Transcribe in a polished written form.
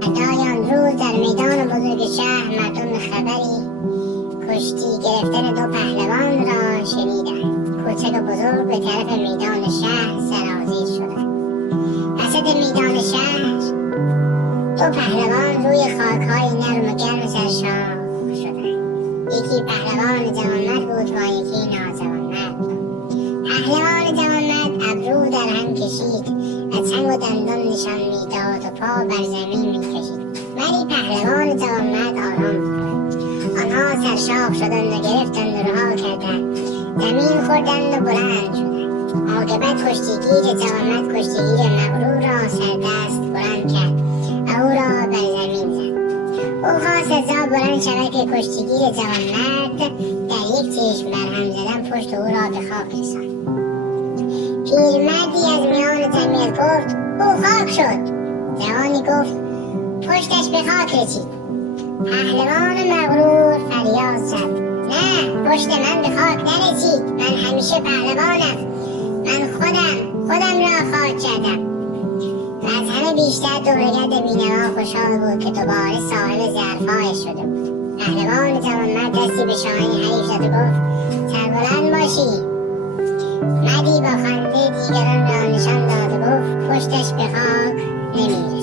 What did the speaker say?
فردای آن روز در میدان بزرگ شهر مردم خبری کشتی گرفتن دو پهلوان را شنیدند. کوچک و بزرگ به طرف میدان شهر سرازیر شدند. وسط میدان شهر دو پهلوان روی خاکهای نرم و گرم سرشاخ شدند. یکی پهلوان جوانمرد بود و یکی ناجوانمرد. پهلوان جوانمرد ابرو در هم کشید و چنگ و دندان نشان میداد و پا بر زمین میکشید، ولی پهلوان جوانمرد آرام بود. آنها سرشاخ شدند و گرفتند و رها کردند، زمین خوردند و بلند شدند. عاقبت کشتیگیر جوانمرد کشتیگیر مغرور را سردست بلند کرد و او را بر زمین زد. او خواست از جا بلند شود که کشتیگیر جوانمرد در یک چشم برهم زدن پشت او را به خاک رساند. پیرمردی از میان جمعیت گفت او خاک شد. جوانی گفت پشتش به خاک رسید. پهلوان مغرور فریاد زد نه، پشت من به خاک نرسید، من همیشه پهلوانم، من خودم را خاک کردم. و از همه بیشتر دورگرد بینوا خوشحال بود که دوباره صاحب ظرف‌هایش شده بود. پهلوان جوانمرد دستی به شاهین حریف زد و گفت سربلند باشی. مردی با خنده دیگران را نشان داد و گفت پشتش به خاک نمی‌رسد.